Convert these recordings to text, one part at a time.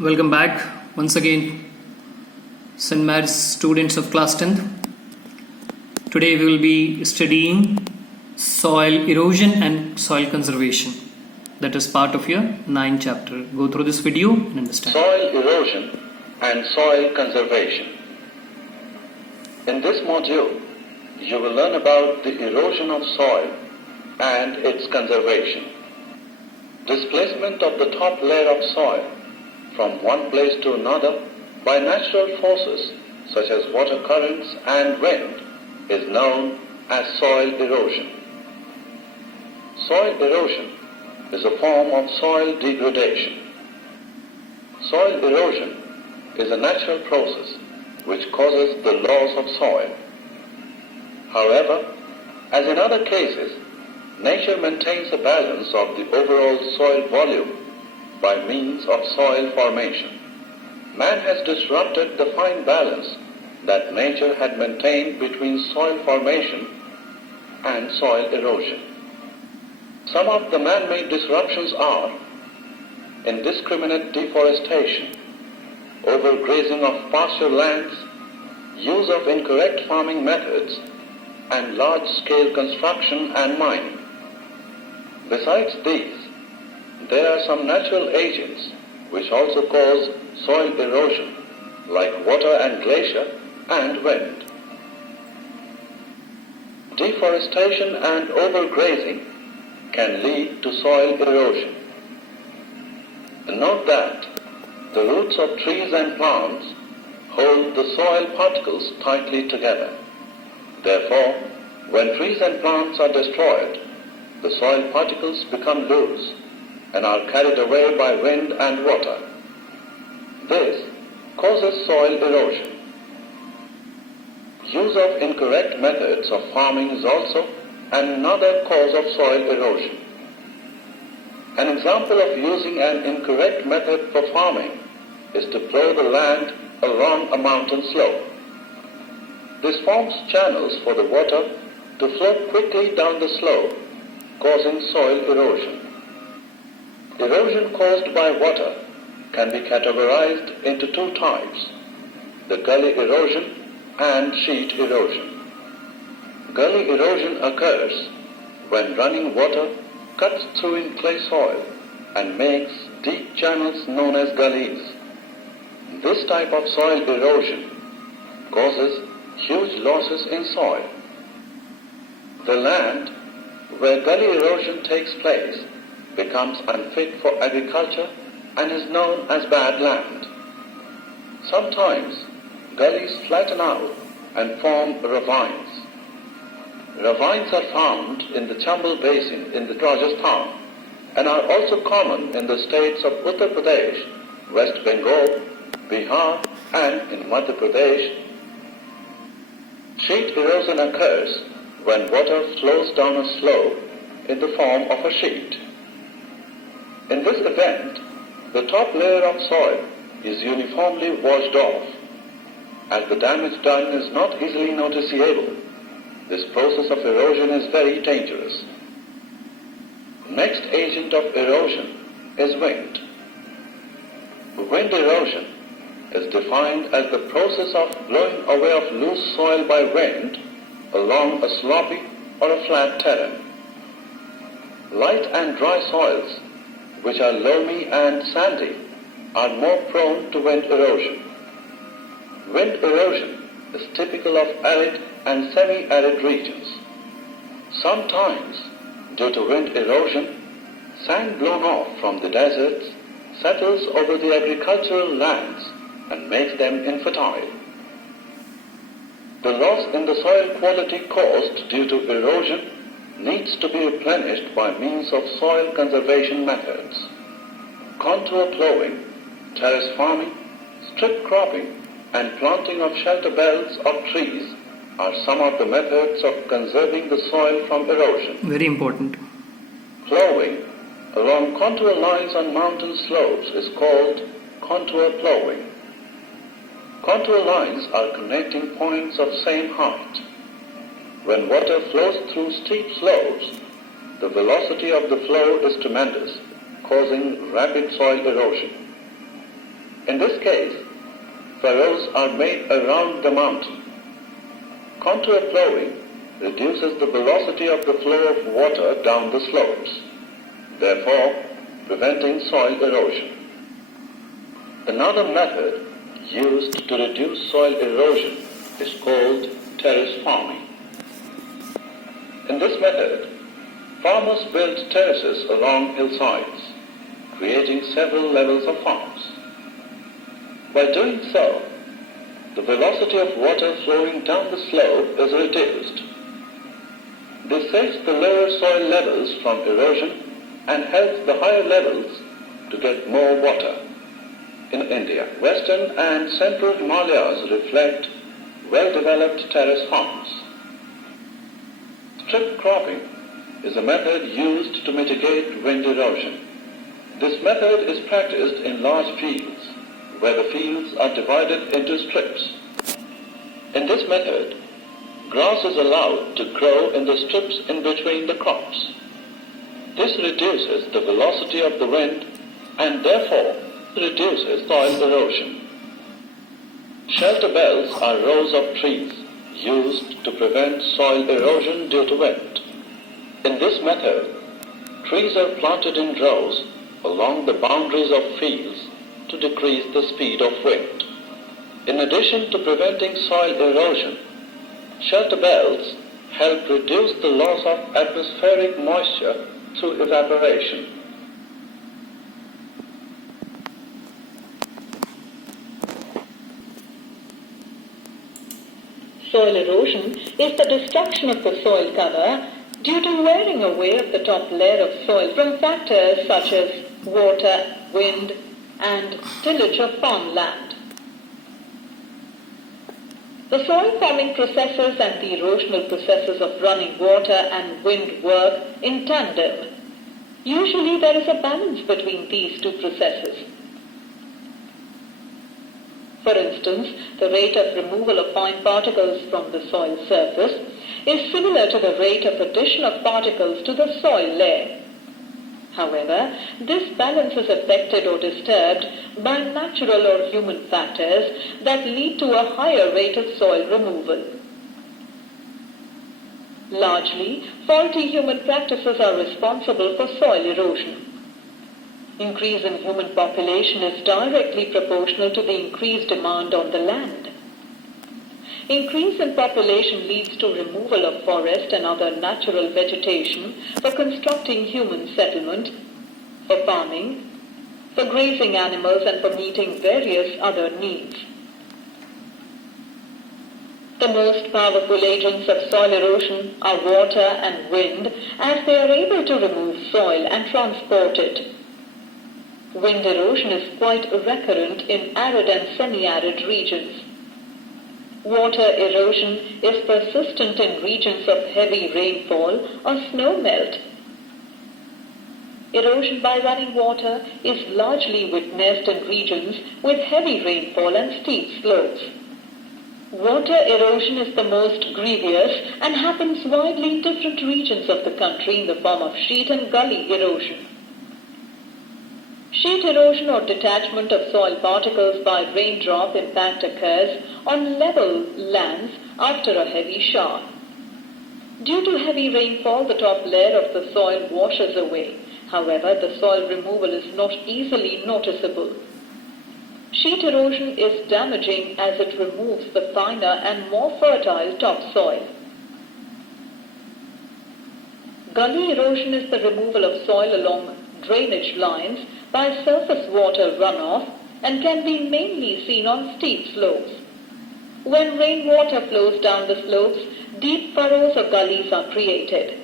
Welcome back once again, St. Mary's students of class 10th. Today we will be studying soil erosion and soil conservation. That is part of your 9th chapter. Go through this video and understand. Soil erosion and soil conservation. In this module, you will learn about the erosion of soil and its conservation. Displacement of the top layer of soil from one place to another by natural forces such as water currents and wind is known as soil erosion. Soil erosion is a form of soil degradation. Soil erosion is a natural process which causes the loss of soil. However, as in other cases, nature maintains a balance of the overall soil volume by means of soil formation. Man has disrupted the fine balance that nature had maintained between soil formation and soil erosion. Some of the man-made disruptions are indiscriminate deforestation, overgrazing of pasture lands, use of incorrect farming methods, and large-scale construction and mining. Besides these, there are some natural agents which also cause soil erosion, like water and glacier and wind. Deforestation and overgrazing can lead to soil erosion. Note that the roots of trees and plants hold the soil particles tightly together. Therefore, when trees and plants are destroyed, the soil particles become loose and are carried away by wind and water. This causes soil erosion. Use of incorrect methods of farming is also another cause of soil erosion. An example of using an incorrect method for farming is to plow the land along a mountain slope. This forms channels for the water to flow quickly down the slope, causing soil erosion. Erosion caused by water can be categorized into two types: the gully erosion and sheet erosion. Gully erosion occurs when running water cuts through in clay soil and makes deep channels known as gullies. This type of soil erosion causes huge losses in soil. The land where gully erosion takes place becomes unfit for agriculture and is known as bad land. Sometimes gullies flatten out and form ravines. Ravines are found in the Chambal Basin in the Rajasthan and are also common in the states of Uttar Pradesh, West Bengal, Bihar, and in Madhya Pradesh. Sheet erosion occurs when water flows down a slope in the form of a sheet. In this event, the top layer of soil is uniformly washed off. As the damage done is not easily noticeable, this process of erosion is very dangerous. Next agent of erosion is wind. Wind erosion is defined as the process of blowing away of loose soil by wind along a sloppy or a flat terrain. Light and dry soils, which are loamy and sandy, are more prone to wind erosion. Wind erosion is typical of arid and semi-arid regions. Sometimes, due to wind erosion, sand blown off from the deserts settles over the agricultural lands and makes them infertile. The loss in the soil quality caused due to erosion needs to be replenished by means of soil conservation methods. Contour plowing, terrace farming, strip cropping, and planting of shelter belts of trees are some of the methods of conserving the soil from erosion. Very important. Plowing along contour lines on mountain slopes is called contour plowing. Contour lines are connecting points of same height. When water flows through steep slopes, the velocity of the flow is tremendous, causing rapid soil erosion. In this case, furrows are made around the mountain. Contour plowing reduces the velocity of the flow of water down the slopes, therefore preventing soil erosion. Another method used to reduce soil erosion is called terrace farming. In this method, farmers build terraces along hillsides, creating several levels of farms. By doing so, the velocity of water flowing down the slope is reduced. This saves the lower soil levels from erosion and helps the higher levels to get more water. In India, Western and Central Himalayas reflect well-developed terrace farms. Strip cropping is a method used to mitigate wind erosion. This method is practiced in large fields, where the fields are divided into strips. In this method, grass is allowed to grow in the strips in between the crops. This reduces the velocity of the wind and therefore reduces soil erosion. Shelter belts are rows of trees used to prevent soil erosion due to wind. In this method, trees are planted in rows along the boundaries of fields to decrease the speed of wind. In addition to preventing soil erosion, shelter belts help reduce the loss of atmospheric moisture through evaporation. Soil erosion is the destruction of the soil cover due to wearing away of the top layer of soil from factors such as water, wind, and tillage of farmland. The soil forming processes and the erosional processes of running water and wind work in tandem. Usually there is a balance between these two processes. For instance, the rate of removal of fine particles from the soil surface is similar to the rate of addition of particles to the soil layer. However, this balance is affected or disturbed by natural or human factors that lead to a higher rate of soil removal. Largely, faulty human practices are responsible for soil erosion. Increase in human population is directly proportional to the increased demand on the land. Increase in population leads to removal of forest and other natural vegetation for constructing human settlement, for farming, for grazing animals and for meeting various other needs. The most powerful agents of soil erosion are water and wind, as they are able to remove soil and transport it. Wind erosion is quite recurrent in arid and semi-arid regions. Water erosion is persistent in regions of heavy rainfall or snow melt. Erosion by running water is largely witnessed in regions with heavy rainfall and steep slopes. Water erosion is the most grievous and happens widely in different regions of the country in the form of sheet and gully erosion. Sheet erosion or detachment of soil particles by raindrop impact occurs on level lands after a heavy shower. Due to heavy rainfall, the top layer of the soil washes away. However, the soil removal is not easily noticeable. Sheet erosion is damaging as it removes the finer and more fertile topsoil. Gully erosion is the removal of soil along drainage lines by surface water runoff and can be mainly seen on steep slopes. When rainwater flows down the slopes, deep furrows or gullies are created.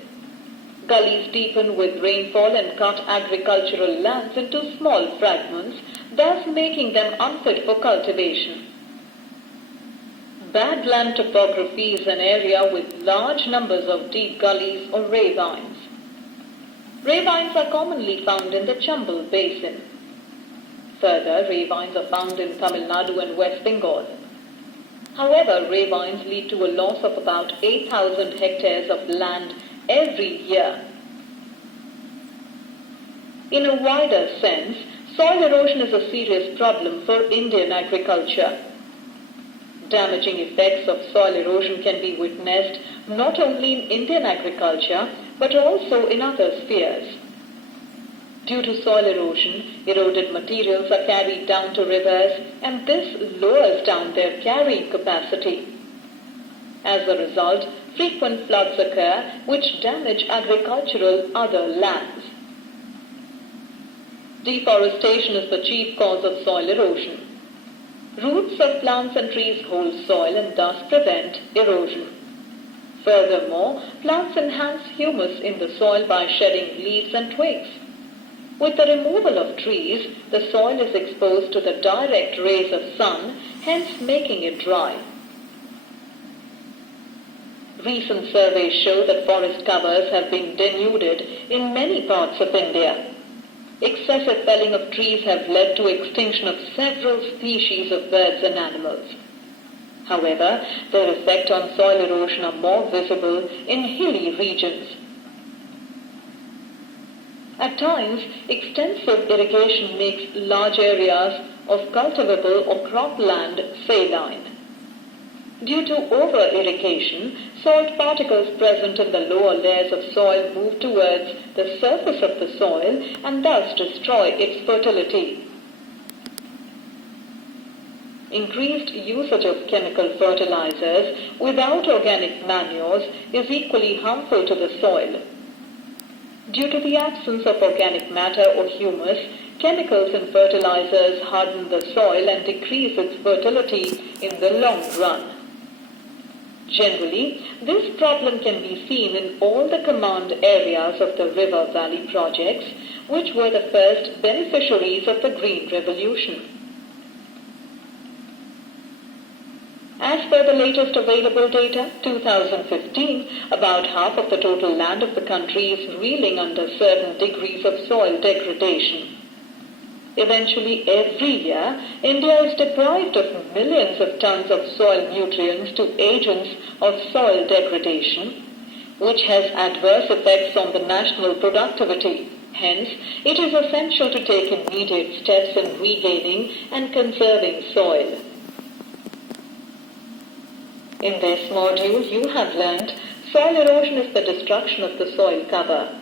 Gullies deepen with rainfall and cut agricultural lands into small fragments, thus making them unfit for cultivation. Bad land topography is an area with large numbers of deep gullies or ravines. Ravines are commonly found in the Chambal Basin. Further, ravines are found in Tamil Nadu and West Bengal. However, ravines lead to a loss of about 8,000 hectares of land every year. In a wider sense, Soil erosion is a serious problem for Indian agriculture. Damaging effects of soil erosion can be witnessed not only in Indian agriculture but also in other spheres. Due to soil erosion, eroded materials are carried down to rivers and this lowers down their carrying capacity. As a result, frequent floods occur which damage agricultural other lands. Deforestation is the chief cause of soil erosion. Roots of plants and trees hold soil and thus prevent erosion. Furthermore, plants enhance humus in the soil by shedding leaves and twigs. With the removal of trees, the soil is exposed to the direct rays of sun, hence making it dry. Recent surveys show that forest covers have been denuded in many parts of India. Excessive felling of trees have led to extinction of several species of birds and animals. However, their effect on soil erosion are more visible in hilly regions. At times, extensive irrigation makes large areas of cultivable or cropland saline. Due to over-irrigation, salt particles present in the lower layers of soil move towards the surface of the soil and thus destroy its fertility. Increased usage of chemical fertilizers without organic manures is equally harmful to the soil. Due to the absence of organic matter or humus, chemicals in fertilizers harden the soil and decrease its fertility in the long run. Generally, this problem can be seen in all the command areas of the river valley projects, which were the first beneficiaries of the Green Revolution. As per the latest available data, 2015, about half of the total land of the country is reeling under certain degrees of soil degradation. Eventually, every year, India is deprived of millions of tons of soil nutrients to agents of soil degradation, which has adverse effects on the national productivity. Hence, it is essential to take immediate steps in regaining and conserving soil. In this module, you have learnt soil erosion is the destruction of the soil cover.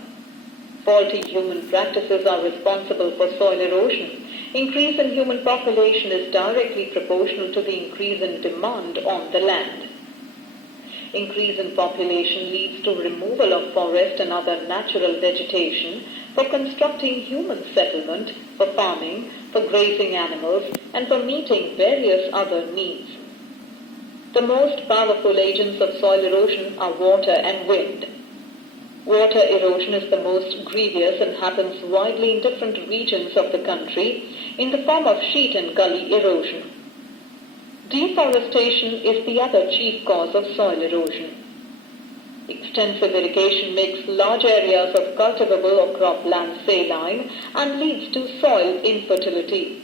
Faulty human practices are responsible for soil erosion. Increase in human population is directly proportional to the increase in demand on the land. Increase in population leads to removal of forest and other natural vegetation for constructing human settlement, for farming, for grazing animals, and for meeting various other needs. The most powerful agents of soil erosion are water and wind. Water erosion is the most grievous and happens widely in different regions of the country in the form of sheet and gully erosion. Deforestation is the other chief cause of soil erosion. Extensive irrigation makes large areas of cultivable or cropland saline and leads to soil infertility.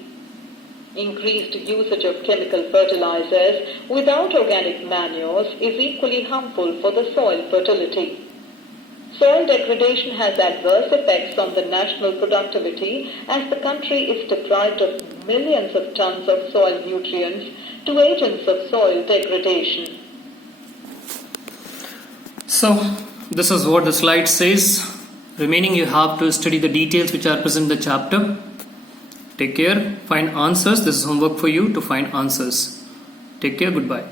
Increased usage of chemical fertilizers without organic manures is equally harmful for the soil fertility. Soil degradation has adverse effects on the national productivity as the country is deprived of millions of tons of soil nutrients to agents of soil degradation. So, this is what the slide says. Remaining, you have to study the details which are present in the chapter. Take care. Find answers. This is homework for you to find answers. Take care. Goodbye.